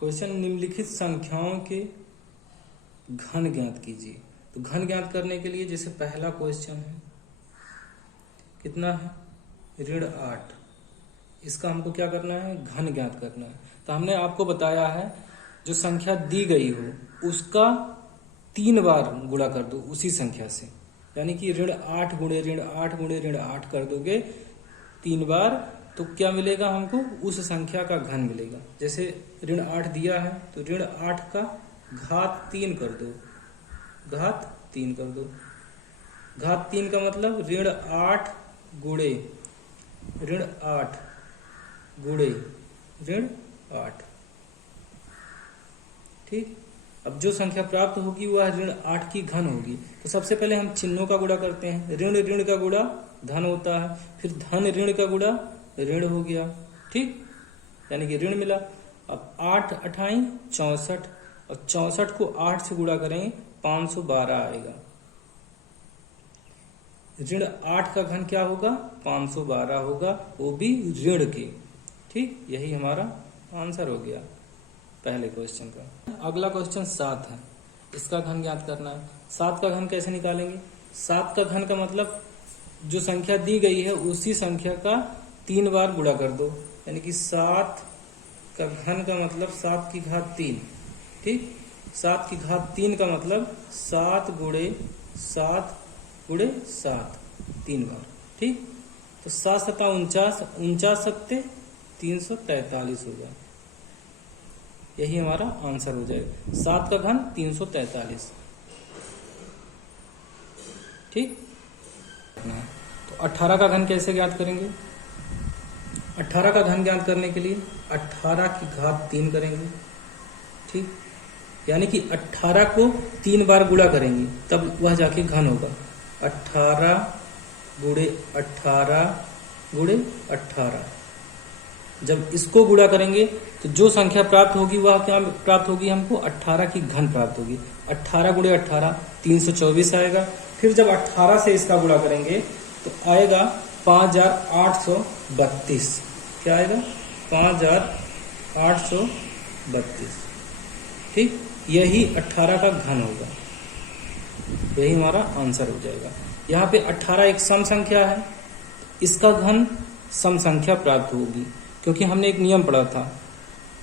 Question निम्नलिखित संख्याओं के घन ज्ञात कीजिए। तो घन ज्ञात करने के लिए जैसे पहला क्वेश्चन है, कितना है, ऋण 8। इसका हमको क्या करना है, घन ज्ञात करना है। तो हमने आपको बताया है जो संख्या दी गई हो उसका 3 बार गुणा कर दो उसी संख्या से, यानी कि ऋण 8 गुणे ऋण 8 गुणे ऋण 8 कर दोगे 3 बार, तो क्या मिलेगा हमको, उस संख्या का घन मिलेगा। जैसे ऋण 8 दिया है तो ऋण 8 का घात 3 कर दो, घात 3 कर दो। घात 3 का मतलब ऋण 8 गुणे ऋण 8 गुणे ऋण 8। ठीक, अब जो संख्या प्राप्त होगी वह ऋण 8 की घन होगी। तो सबसे पहले हम चिन्हों का गुणा करते हैं। ऋण ऋण का गुणा धन होता है, फिर धन ऋण का गुणा ऋण हो गया। ठीक, यानी कि ऋण मिला। अब 8 अठाई 64, और 64 को 8 से गुणा करें 512 आएगा। ऋण 8 का घन क्या होगा, 512 होगा, वो भी ऋण के। ठीक, यही हमारा आंसर हो गया पहले क्वेश्चन का। अगला क्वेश्चन 7 है, इसका घन ज्ञात करना है। 7 का घन कैसे निकालेंगे, 7 का घन का मतलब जो संख्या दी गई है उसी संख्या का 3 बार गुणा कर दो, यानी कि 7 का घन का मतलब 7 की घात 3। ठीक, 7 की घात 3 का मतलब 7 गुणे 7 गुणे 7 3 बार। ठीक, तो 7 सता 49, 49 सत्ते 343 हो जाए, यही हमारा आंसर हो जाएगा। 7 का घन 343। ठीक, तो 18 का घन कैसे ज्ञात करेंगे। 18 का घन ज्ञात करने के लिए 18 की घात 3 करेंगे। ठीक, यानी कि 18 को 3 बार गुणा करेंगे तब वह जाके घन होगा। 18 गुणे 18 गुणे 18। जब इसको गुणा करेंगे तो जो संख्या प्राप्त होगी वह क्या प्राप्त होगी, हमको 18 की घन प्राप्त होगी। 18 गुणे 18 324 आएगा। फिर जब 18 से इसका गुणा करेंगे तो आएगा 5832। क्या आएगा, 5832। ठीक, यही 18 का घन होगा, यही हमारा आंसर हो जाएगा। यहाँ पे 18 एक सम संख्या है, इसका घन सम संख्या प्राप्त होगी, क्योंकि हमने एक नियम पढ़ा था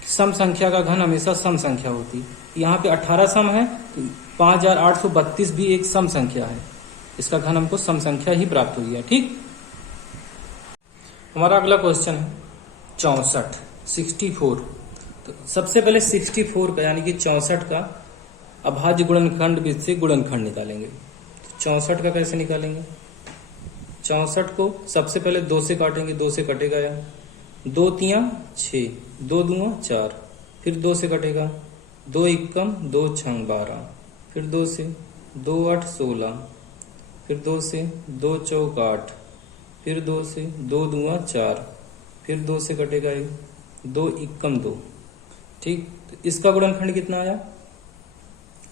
कि सम संख्या का घन हमेशा सम संख्या होती। यहाँ पे 18 सम है तो 5832 भी एक सम संख्या है, इसका घन हमको सम संख्या ही प्राप्त हो गया। ठीक, हमारा अगला क्वेश्चन है 64। तो सबसे पहले 64 का यानी कि 64 का अभाज्य गुणनखंड विधि से गुणनखंड निकालेंगे। तो 64 का कैसे निकालेंगे, 64 को सबसे पहले 2 से काटेंगे, 2 से कटेगा या 2 तिया 6, 2 दूना 4, फिर 2 से कटेगा 2 एकम 2 छंग 12, फिर 2 से 2 8 16, फिर 2 से 2 चौक 8, फिर 2 से 2 दूना 4, फिर 2 से कटेगा 2 एकम 2। ठीक, तो इसका गुणनखंड कितना आया,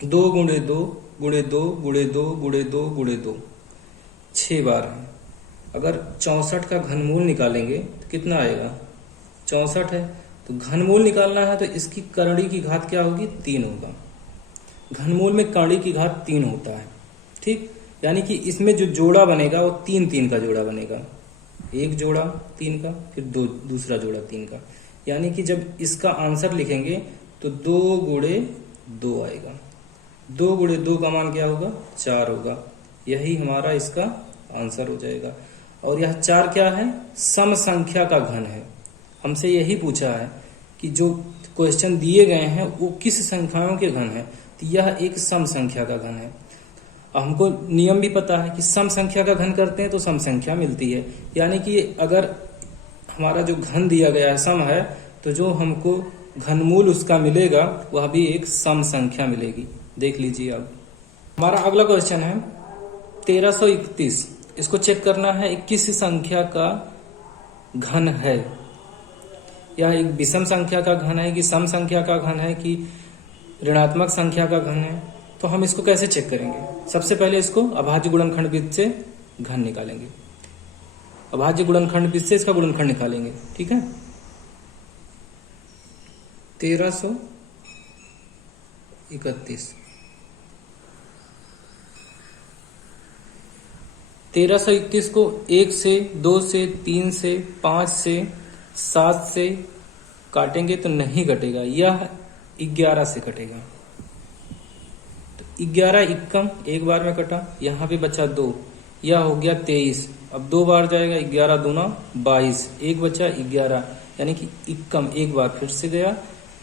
2 गुणे 2 गुणे 2 गुणे 2 गुणे 2 गुणे 2, 6 बार है। अगर 64 का घनमूल निकालेंगे तो कितना आएगा, 64 है तो घनमूल निकालना है तो इसकी करड़ी की घात क्या होगी, 3 होगा। घनमूल में करड़ी की घात 3 होता है। ठीक, यानी कि इसमें जो जोड़ा बनेगा वो 3 3 का जोड़ा बनेगा, एक जोड़ा 3 का, फिर दूसरा जोड़ा 3 का। यानी कि जब इसका आंसर लिखेंगे तो 2 गुणे 2 आएगा। 2 गुणे 2 का मान क्या होगा, 4 होगा, यही हमारा इसका आंसर हो जाएगा। और यह 4 क्या है, सम संख्या का घन है। हमसे यही पूछा है कि जो क्वेश्चन दिए गए हैं वो किस संख्याओं के घन है, तो यह एक सम संख्या का घन है। हमको नियम भी पता है कि सम संख्या का घन करते हैं तो सम संख्या मिलती है, यानी कि अगर हमारा जो घन दिया गया है सम है तो जो हमको घनमूल उसका मिलेगा वह भी एक सम संख्या मिलेगी। देख लीजिए। अब हमारा अगला क्वेश्चन है 1331। इसको चेक करना है 21 संख्या का घन है, यह एक विषम संख्या का घन है कि सम संख्या का घन है कि ऋणात्मक संख्या का घन है। तो हम इसको कैसे चेक करेंगे, सबसे पहले इसको अभाज्य गुणनखंड विधि से घन निकालेंगे। अभाज्य गुणनखंड विधि से इसका गुणनखंड निकालेंगे। ठीक है, 1331 31। 1321 को 1 से, 2 से, 3 से, 5 से, 7 से काटेंगे तो नहीं कटेगा, यह 11 से कटेगा। तो 11 इक्कम एक बार में कटा, यहां पे बचा 2, यह हो गया 23। अब 2 बार जाएगा, 11 दूना 22, एक बचा 11, यानी कि इक्कम एक बार फिर से गया।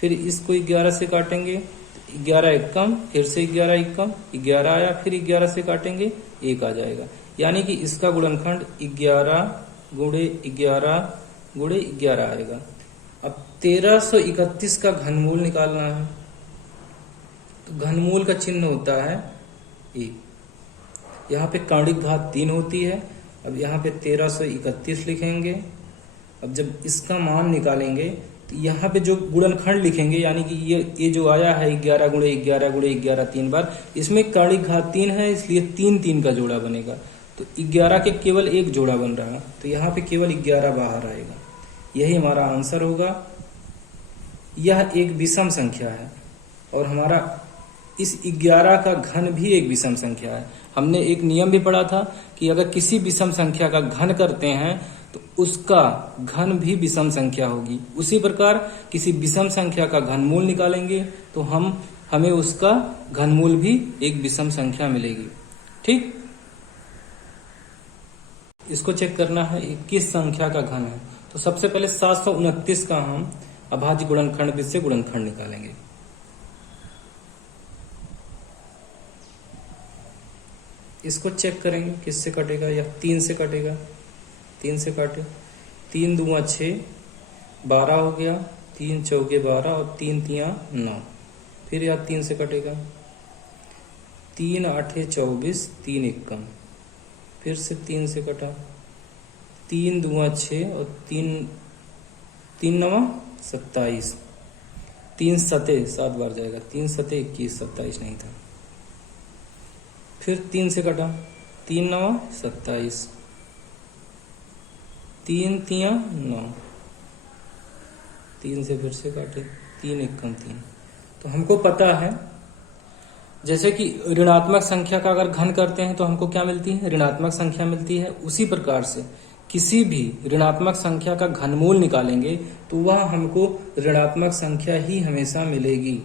फिर इसको 11 से काटेंगे, 11 इक्कम, फिर से 11 इक्कम, 11 आया, फिर 11 से काटेंगे 1 आ जाएगा। यानी कि इसका गुणनखंड 11 गुणे 11 गुणे 11 आएगा। अब 1331 का घनमूल निकालना है, तो घनमूल का चिन्ह होता है 1। यहाँ पे काणिक घात 3 होती है। अब यहाँ पे 1331 लिखेंगे। अब जब इसका मान निकालेंगे तो यहाँ पे जो गुणनखंड लिखेंगे, यानी कि ये जो आया है 11 गुणे 11 गुणे 11 3 बार, इसमें काणिक घात 3 है, इसलिए 3 3 का जोड़ा बनेगा। तो 11 के केवल एक जोड़ा बन रहा, तो यहाँ पे केवल 11 बाहर आएगा। यही हमारा आंसर होगा। यह एक विषम संख्या है और हमारा इस 11 का घन भी एक विषम संख्या है। हमने एक नियम भी पढ़ा था कि अगर किसी विषम संख्या का घन करते हैं तो उसका घन भी विषम संख्या होगी। उसी प्रकार किसी विषम संख्या का घनमूल निकालेंगे तो हमें उसका घनमूल भी एक विषम संख्या मिलेगी। ठीक, इसको चेक करना है किस संख्या का घन है। तो सबसे पहले 729 का हम अभाज्य गुणनखंड विधि से गुणनखंड निकालेंगे। इसको चेक करेंगे किससे कटेगा, या 3 से कटेगा। 3 से काटे, 3 दूना 6, 12 हो गया, 3 चौके 12 और 3 तिया 9। फिर या 3 से कटेगा, 3 आठे 24, 3 इक्कम। फिर से 3 से कटा, 3 दूना 6 और 3 नवा 27, 3 सते 7 बार जाएगा, 3 सते 21, 27 नहीं था। फिर 3 से कटा, 3 नवा 27, 3 तिया 9, 3 से फिर से काटे, 3 इक्कम 3। तो हमको पता है जैसे कि ऋणात्मक संख्या का अगर घन करते हैं तो हमको क्या मिलती है, ऋणात्मक संख्या मिलती है। उसी प्रकार से किसी भी ऋणात्मक संख्या का घनमूल निकालेंगे तो वह हमको ऋणात्मक संख्या ही हमेशा मिलेगी।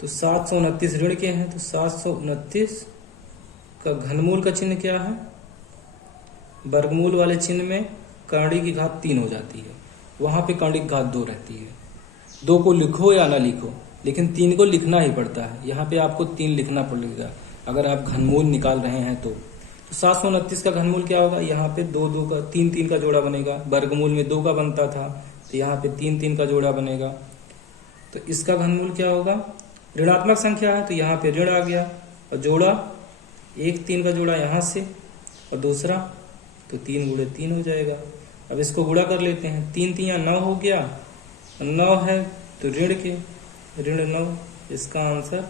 तो 729 ऋण के हैं, तो 729 का घनमूल का चिन्ह क्या है, वर्गमूल वाले चिन्ह में काणी की घात 3 हो जाती है, वहां पे काणी की घात 2 रहती है। 2 को लिखो या ना लिखो, लेकिन 3 को लिखना ही पड़ता है। यहाँ पे आपको 3 लिखना पड़ेगा अगर आप घनमूल निकाल रहे हैं तो 729 का घनमूल क्या होगा, यहाँ पे 2 2 का 3 3 का जोड़ा बनेगा। वर्गमूल में 2 का बनता था, तो यहाँ पे 3 3 का जोड़ा बनेगा। तो इसका घनमूल क्या होगा, ऋणात्मक संख्या है तो यहाँ पे ऋण आ गया और जोड़ा 1 3 का जोड़ा यहाँ से और दूसरा तो 3 गुणे 3 हो जाएगा। अब इसको गुणा कर लेते हैं, 3 तिया 9 हो गया, 9 है तो ऋण 9, इसका आंसर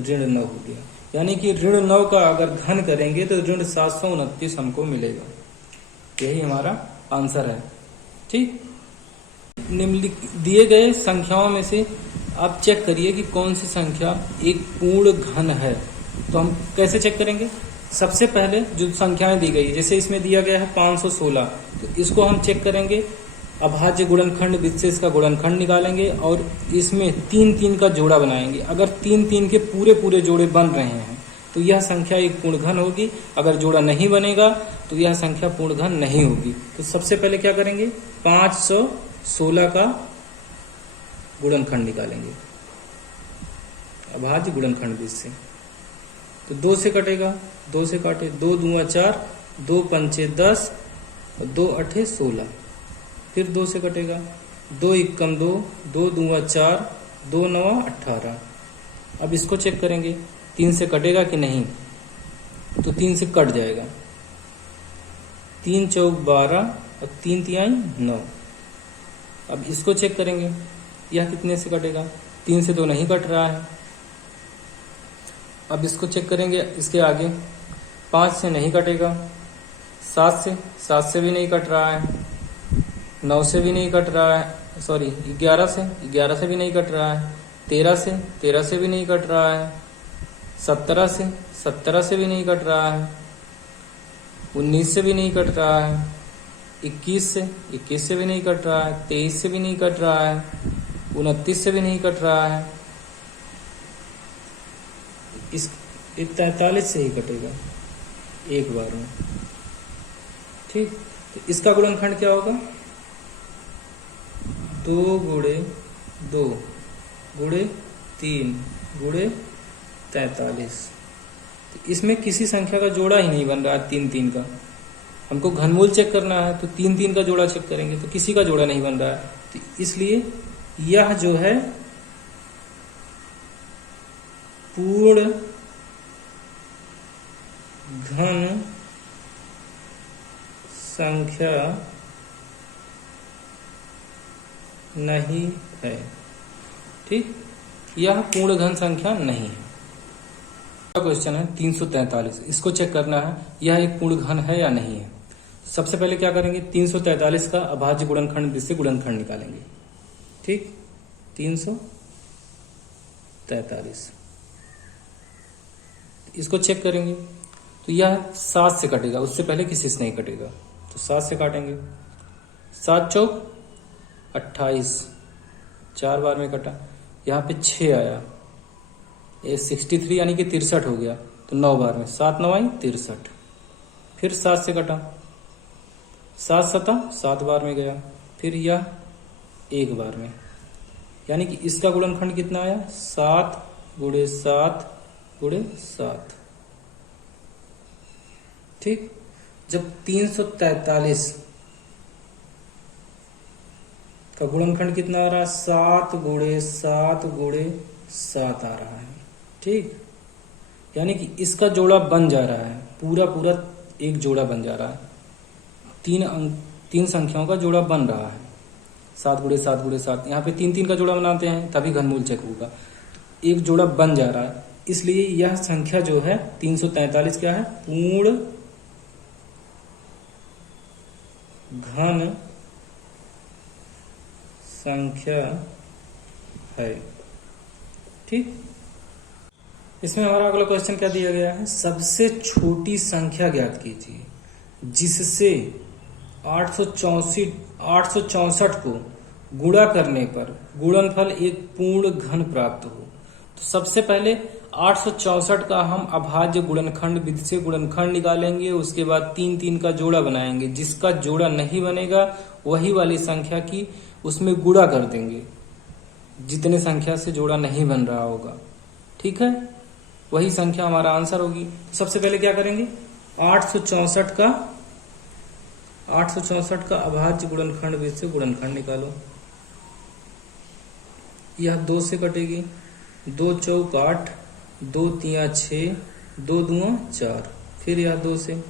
ऋण 9 हो गया। यानी कि ऋण 9 का अगर घन करेंगे तो ऋण 729 हमको मिलेगा। यही हमारा आंसर है। ठीक, दिए गए संख्याओं में से आप चेक करिए कि कौन सी संख्या एक पूर्ण घन है। तो हम कैसे चेक करेंगे, सबसे पहले जो संख्याएं दी गई है, जैसे इसमें दिया गया है 516, तो इसको हम चेक करेंगे, अभाज्य गुणनखंड विधि से इसका गुणनखंड निकालेंगे और इसमें 3 3 का जोड़ा बनाएंगे। अगर 3 3 के पूरे पूरे जोड़े बन रहे हैं तो यह संख्या एक पूर्ण घन होगी। अगर जोड़ा नहीं बनेगा तो यह संख्या पूर्ण घन नहीं होगी। तो सबसे पहले क्या करेंगे, 516 का गुणनखंड निकालेंगे अभाज्य गुणनखंड विधि से। तो 2 से कटेगा, 2 से काटे, 2 दूना 4, 2 पंचे 10 और 2 अठे 16। फिर 2 से कटेगा, 2 इक्कम 2, 2 दूना 4, 2 नवा 18। अब इसको चेक करेंगे 3 से कटेगा कि नहीं, तो 3 से कट जाएगा, 3 चौक 12 और 3 तिहाई 9। अब इसको चेक करेंगे, यह कितने से कटेगा, 3 से तो नहीं कट रहा है। अब इसको चेक करेंगे, इसके आगे 5 से नहीं कटेगा, 7 से भी नहीं कट रहा है, 9 से भी नहीं कट रहा है, सॉरी 11 से भी नहीं कट रहा है, 13 से भी नहीं कट रहा है, 17 से भी नहीं कट रहा है, 19 से भी नहीं कट रहा है, 21 से भी नहीं कट रहा है, 23 से भी नहीं कट रहा है, 29 से भी नहीं कट रहा है, इस 43 से ही कटेगा एक बार में। ठीक, तो इसका गुणनखंड क्या होगा? 2 गुणे 2 गुणे 3 गुणे 43। तो इसमें किसी संख्या का जोड़ा ही नहीं बन रहा है, 3 का। हमको घनमूल चेक करना है तो 3 का जोड़ा चेक करेंगे तो किसी का जोड़ा नहीं बन रहा है। तो इसलिए यह जो है पूर्ण घन संख्या नहीं है। ठीक, यह पूर्ण घन संख्या नहीं है। क्वेश्चन है 343, इसको चेक करना है यह एक पूर्ण घन है या नहीं है। सबसे पहले क्या करेंगे, 343 का अभाज्य गुणनखंड से गुणनखंड निकालेंगे। ठीक, 343 इसको चेक करेंगे तो यह 7 से कटेगा, उससे पहले किसी से नहीं कटेगा। तो 7 से काटेंगे, 7 चौक 28, 4 बार में कटा, यहाँ पे 6 आया, ये 63 यानी कि 63 हो गया। तो 9 बार में 7 9 आई 63, फिर 7 से कटा, 7 7 7 बार में गया, फिर यह 1 बार में, यानी कि इसका गुणनखंड कितना आया? 7 गुणे 7 गुणे 7। ठीक, जब 343 का गुणनखंड कितना आ रहा है? 7 गुणे 7 गुणे 7 आ रहा है। ठीक, यानी कि इसका जोड़ा बन जा रहा है, पूरा एक जोड़ा बन जा रहा है। 3 संख्याओं का जोड़ा बन रहा है, 7 गुणे 7 गुणे 7। यहाँ पे 3 का जोड़ा बनाते हैं तभी घनमूल चेक होगा। तो एक जोड़ा बन जा रहा है, इसलिए यह संख्या जो है 343 क्या है? पूर्ण घन संख्या है। ठीक, इसमें हमारा अगला क्वेश्चन क्या दिया गया है? सबसे छोटी संख्या ज्ञात कीजिए जिससे 864 को गुणा करने पर गुणनफल एक पूर्ण घन प्राप्त हो। तो सबसे पहले 864 का हम अभाज्य गुणनखंड विधि से गुणनखंड निकालेंगे, उसके बाद 3 का जोड़ा बनाएंगे। जिसका जोड़ा नहीं बनेगा वही वाली संख्या की उसमें गुणा कर देंगे, जितने संख्या से जोड़ा नहीं बन रहा होगा। ठीक है, वही संख्या हमारा आंसर होगी। तो सबसे पहले क्या करेंगे, 864 का अभाज्य गुणनखंड विधि से गुणनखंड निकालो। यह 2 से कटेगी, 2 चौक 8, 2 तिया 6, 2 दुआ 4, फिर यह 2 से,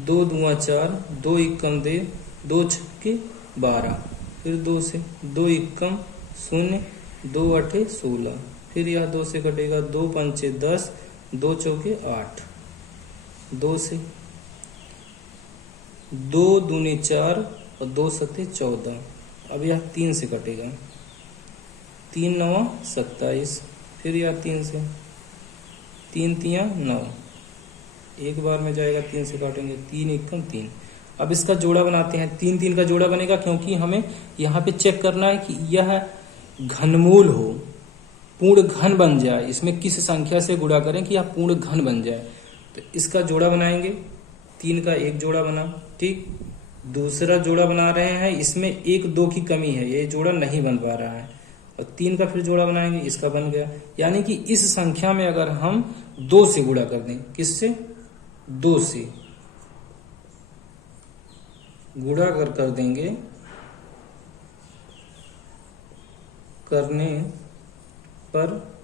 2 दुआ 4, 2 इक्कम दे, 2 छक्के 12, फिर 2 से, 2 इक्कम 0, 2 अठे 16, फिर यह 2 से कटेगा, 2 पंचे 10, 2 चौके 8, 2 से, 2 दूनी 4 और 2 सत्ते 14। अब यह 3 से कटेगा, 3 9 27, फिर यह 3 से, 3 तिया 9, एक बार में जाएगा, 3 से काटेंगे, 3 इक्कम 3। अब इसका जोड़ा बनाते हैं, 3 का जोड़ा बनेगा क्योंकि हमें यहाँ पे चेक करना है कि यह घनमूल हो, पूर्ण घन बन जाए। इसमें किस संख्या से गुणा करें कि यह पूर्ण घन बन जाए। तो इसका जोड़ा बनाएंगे, 3 का एक जोड़ा बना। ठीक, दूसरा जोड़ा बना रहे हैं, इसमें 1 2 की कमी है, ये जोड़ा नहीं बन पा रहा है। और 3 का फिर जोड़ा बनाएंगे, इसका बन गया। यानी कि इस संख्या में अगर हम 2 से गुणा कर दें, किससे? 2 से गुणा कर देंगे, करने पर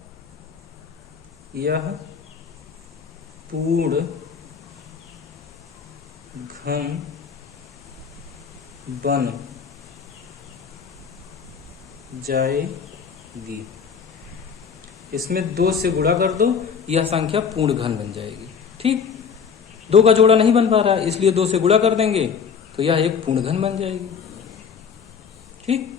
यह पूर्ण घन बन जाएगी। इसमें 2 से गुणा कर दो, यह संख्या पूर्ण घन बन जाएगी। ठीक, 2 का जोड़ा नहीं बन पा रहा है, इसलिए 2 से गुणा कर देंगे तो यह एक पूर्ण घन बन जाएगी। ठीक।